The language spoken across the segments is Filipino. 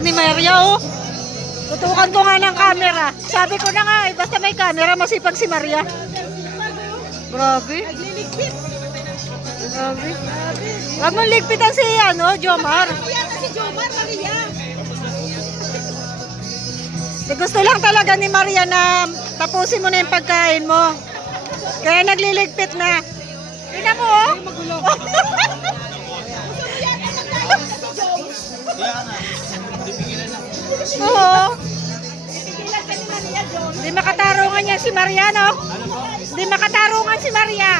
sipag ni Maria, oh. Tutukan ko nga ng camera. Sabi ko na nga, basta may camera, masipag si Maria. Grabe. Nagliligpit. Grabe. Huwag mong ligpitan si, Jomar. Maria kasi Jomar, Maria. Gusto lang talaga ni Maria na tapusin mo na yung pagkain mo. Kaya nagliligpit na. Tingnan mo, oh. Oo. Hindi makatarungan niya si Maria, no? Hindi makatarungan si Maria.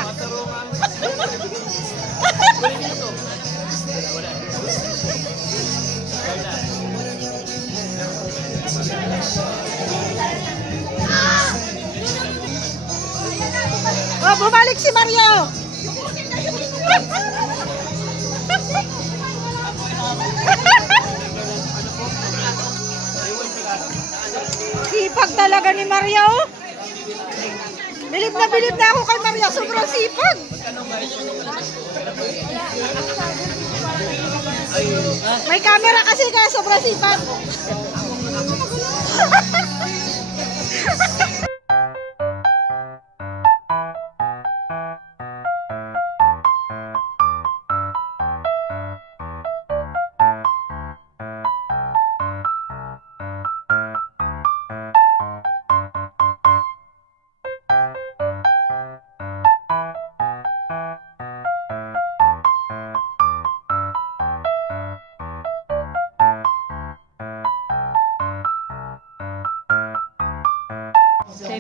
Oh, bumalik si Maria. Sipag talaga ni Maria, oh. Bilib na ako kay Maria. Sobrang sipag. May camera kasi kaya sobrang sipag.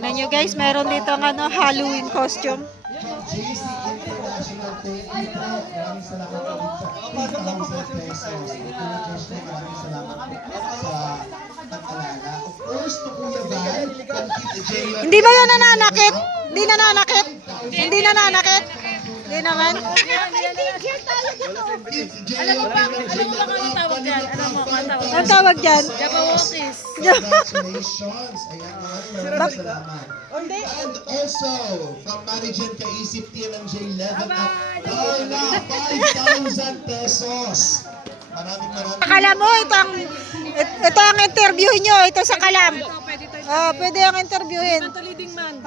Tingnan nyo guys, meron dito ng Halloween costume. Hindi ba yan nananakit? Hindi nananakit? Hindi nananakit? Hindi naman. Alam mo ba anong tawag dyan? Anong tawag dyan? Jabawokis. And also, from Marijan Kaisip TLMJ11 at Carla, 5,000 pesos. Maraming. Akala mo, ito ang interview nyo. Ito sa Kalam. Pwede ang interviewin. Leading man.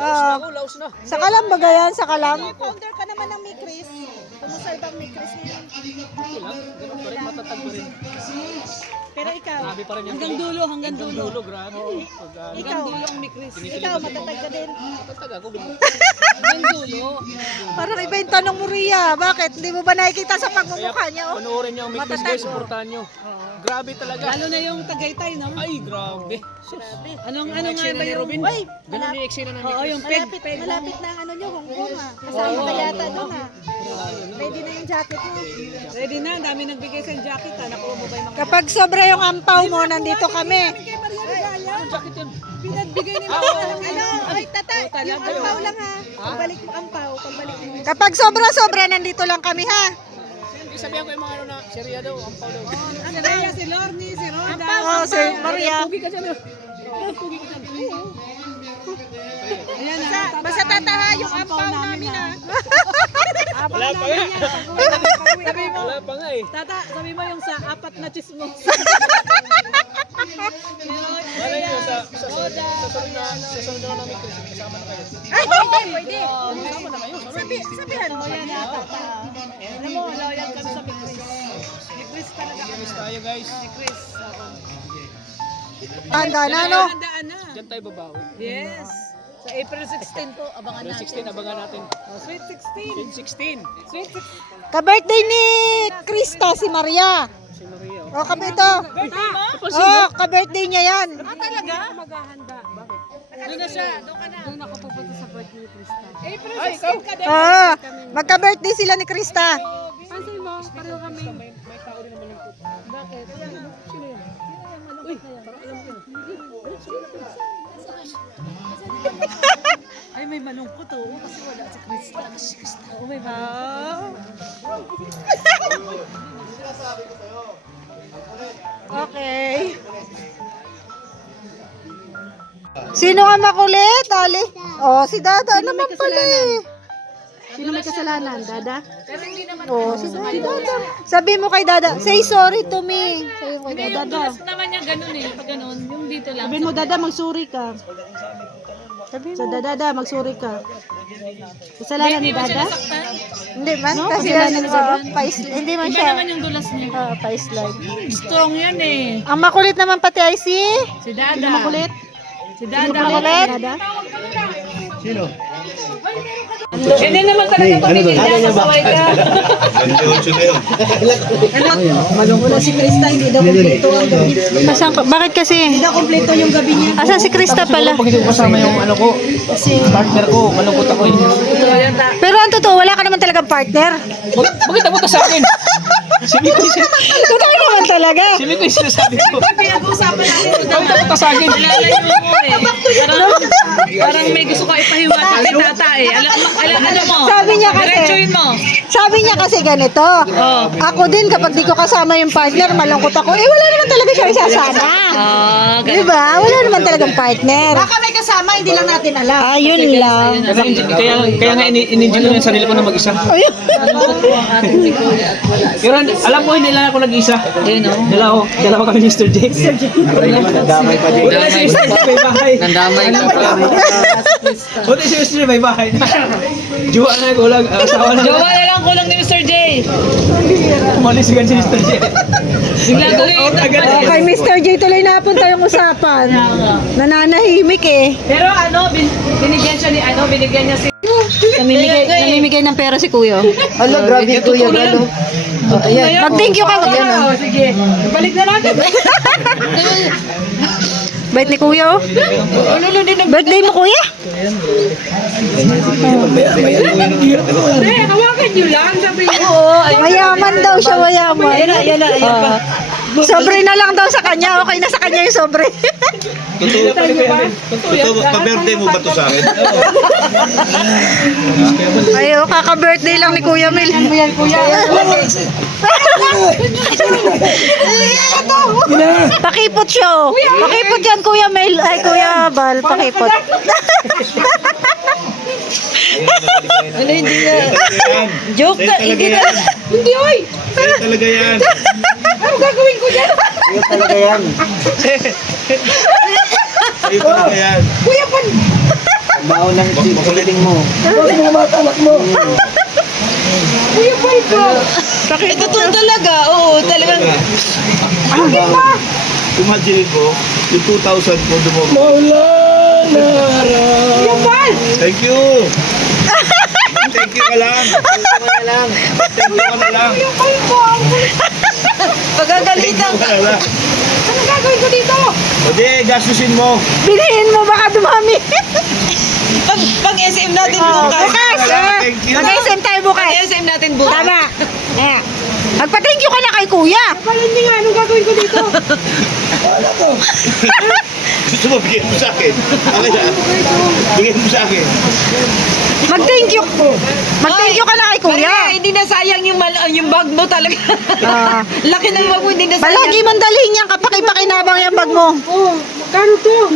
Laos na. Sa Kalam ba yan? Sa Kalam? Founder ka naman ng Mikris. Kumusal bang Mikris niya? Matatag pa rin. Pero ikaw, Grabe pa rin yung hanggang dulo. hanggang dulo, grabe. Ikaw, ang Mikris. Ikaw, matatag ka din. Matatag ako. Hanggang dulo. Parang iba yung tanong mo, Ria. Bakit? Hindi mo ba nakikita sa pagmumukha niya? Oh? Panoorin niyo ang Mikris guys, supportahan niyo. Grabe talaga. Lalo na yung Tagaytay, no? Ay, grabe. Ano nga ba yung Robin? Uy, Ganun yung eksena ng oo, Mikris. yung peg. Malapit na ang nyo, Hong Kong ha. Kasama ka yata doon ha. Ready na yung jacket mo. Ready na, ang dami nagbigay sa jacket. Nakuha mo ba yung mga Kapag sobra yung ampaw mo, nandito kami. kay Maria Ligaya? Bakit yun? Pinagbigay ni ay, tata, yung ampaw lang ha. Pagbalik mo ampaw, pagbalik mo. Kapag sobra-sobra, nandito lang kami ha. Sabihan ko yung mga na, Syria daw, ampaw daw. Si Rhea, si Lorne, si Ronda. Oh, si Maria. Pugi ka dyan. Pugi ka dyan. Ayan na. Basta tataha yung ampaw namin ha. Wala pa nga. Sabi mo, Wala pa nga eh. tata, sabi mo yung sa apat na chismos. Wala yun sa sunod na Mikris. Kasama na kayo. Ay, pwede. Kasama na kayo. Sabihan mo yan ha. Alam mo, loyal kami sa Mikris. Mikris talaga kami. Miss tayo guys. Mikris. Handa na, no? Handaan na. Diyan tayo babawi. Yes. Sa April 16 po, abangan April natin. 16, abangan natin. Oh, Sweet 16. 16. Sweet 16. Ka-birthday ni Krista, si Maria. Si Maria. O, kami ito. Oh, ka-birthday niya yan. Talaga? Maghahanda. Bakit? Doon na siya. Doon ka na. Doon ako pupunta sa birthday ni Krista. April 16 ka din. Oh, magka-birthday sila ni Krista. Pansin mo, pareho kami. May tao rin naman yung puto. Bakit? Sino yun? Uy, parang alam ko yun. Ay, may malungkot oh. Kasi wala si Krista. Oo, may Okay. Sino nga makulit? Ali? Oh, si Dada naman pala eh. Sino may kasalanan? Dada? Oh, si Dada. Sabi mo kay Dada, say sorry to me. Sabi mo kay Dada. naman niya ganun eh. Pag ganun, yung dito lang. Sabi mo, Dada, magsuri ka. Sabi mo. Dada, magsuri ka. Kasalanan ni Dada? Hindi man, kasi hindi man Iba siya. naman yung dulas niya. Pa-slide. Strong yan eh. Ang makulit naman pati ay si... Si Dada. Makulit? Si Dada. Makulit? Sino? Hindi naman talaga pamilya niya. Kasaway ka. Wala si Krista, hindi daw kumpleto ang gabi. Bakit kasi? Hindi daw kumpleto yung gabi niya. Asan si Krista pala? Pag hindi ko kasama yung ano ko, partner ko, malungkot ako eh. Pero ang totoo, wala ka naman talagang partner. Bakit abot sa akin? Si Miko Totoo naman talaga. yung sinasabi ko. Pinag-uusapan natin ito. Bakit abot sa akin? Alalayo mo eh. Parang may gusto ka ipahiwatig kay tata eh. Alam mo. Sabi niya kasi- Diretsuhin mo. Sabi niya kasi ganito. Ako din, kapag di ko kasama yung partner, malungkot ako. Eh, wala naman talaga siya isasama. Diba? Wala naman talagang partner. Baka may kasama, hindi lang natin alam. Ayun lang. Kaya nga in-enjoy ko yung sarili ko na mag-isa. Ayun. Pero alam mo, hindi lang ako nag-isa. Dalawa kami ni Mr. J. Nandamay pa din. Wala si Mr. J may bahay. Nandamay ka pa. Wala si Mr. J may bahay. Juwa na kulang. Asawa na. Jowa na lang kulang ni Mr. J. Umalis gan si Mr. J. Bigla tuloy Kay Mr. J tuloy napunta yung usapan. Nananahimik eh. Pero ano, binigyan siya ni binigyan niya si Namimigay ng pera si Kuya. Ala, grabe kuya, galo. Mag-thank you ka. Sige. Balik na natin. Bait ni Kuya oh. Birthday mo Kuya? Hawakan niyo lang, sabi niyo. Mayaman daw siya, mayaman. Yan. Sobre na lang daw sa kanya. Okay na sa kanya yung sobre. Pa-birthday mo ba to sa akin? Ayo, kaka-birthday lang ni Kuya Mel. Ano yan, Kuya? Pakipot siya. Oh. Pakipot yan, Kuya Mel. Ay, Kuya Bal, pakipot. Ano, hindi na. Joke na, hindi na. Hindi, oy. Sa'yo talaga yan. Ano gagawin ko dyan? Kuya talaga yan. Sa'yo talaga yan. Kuya Pan. Baon lang siniling mo. Kuya Pan ko. Ito to talaga, oo, talagang. Imagine ko, yung 2,000 ko dumobo. Kuya Pan. Thank you! Thank you ka lang. Thank you ka lang. Kuya Pan ko. Pagagalitan Thank you ka lang. Ano gagawin ko dito? O di, gastusin mo. Bilhin mo, baka dumami. Pag SM natin bukas. Bukas. Thank you. Mag-SM tayo bukas. Pag SM natin bukas. Tama. Eh. Magpa-thank you ka na kay Kuya. Palan niyo nga, anong gagawin ko dito? Gusto mo, bigyan mo sa akin. Ano yan? Bigyan mo sa akin. Mag-thank you. Mag-thank you ka na kay Kuya. Maria, hindi na sayang yung bag mo talaga. Laki ng bag mo, hindi na sayang. Palagi mong dalhin yan kapag ipakinabang yung bag mo. Oh, magkano to?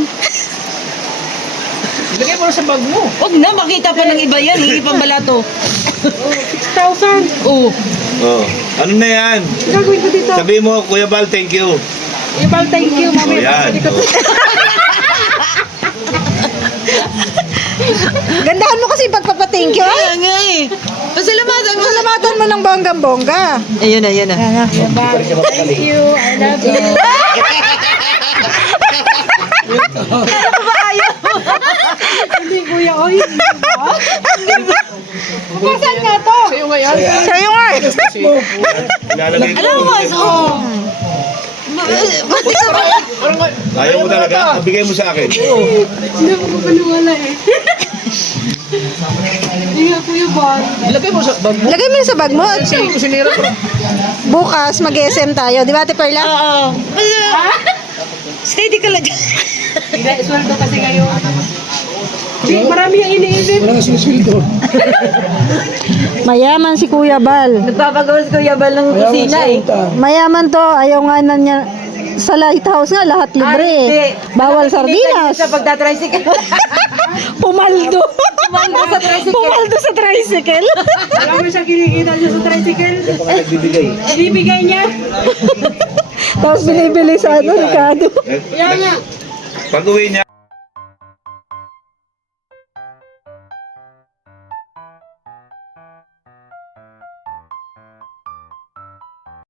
Ilagay mo na sa bag mo. Huwag na, makita pa ng iba yan. Hindi pang balato. 6,000. Oo. Oh, ano na yan? Ano gagawin ko dito? Sabi mo, Kuya Bal, thank you. Ibal, thank you, O mami. yan. Gandahan mo kasi pagpapa-thank you. Kaya nga eh. Pasalamatan mo. Salamatan mo ng bonggang-bongga. Ayun na, ayun na. Thank you, I love you. Hindi, kuya, oy. Bukasan nga to. Sa'yo nga yan. Sa'yo nga eh. Ilalagay ko. Alam mo, oh. Ayaw mo talaga? Bigay mo sa akin. Hindi ako mapaniwala eh. Hindi nga, kuya, ba? Ilagay mo sa bag mo. Lagay mo na sa bag mo. At Sige ko sinira ko. bukas mag-SM tayo. Di ba, Ate Perla? Oo. Steady ka lang. Hindi, sweldo kasi ngayon. Hindi, marami yung iniisip. Mayaman si Kuya Bal. Nagpapagawa si Kuya Bal ng kusina eh. Mayaman to. Ayaw nga na niya. Sa lighthouse nga, lahat libre. Hindi. Bawal sardinas. Sa pagtatricycle. Pumaldo. Pumaldo sa tricycle. Pumaldo sa tricycle. Wala mo siya kinikita siya sa tricycle. Ibibigay niya. Tapos binibili sa ano, Ricardo. Yan nga. Pag uwi niya,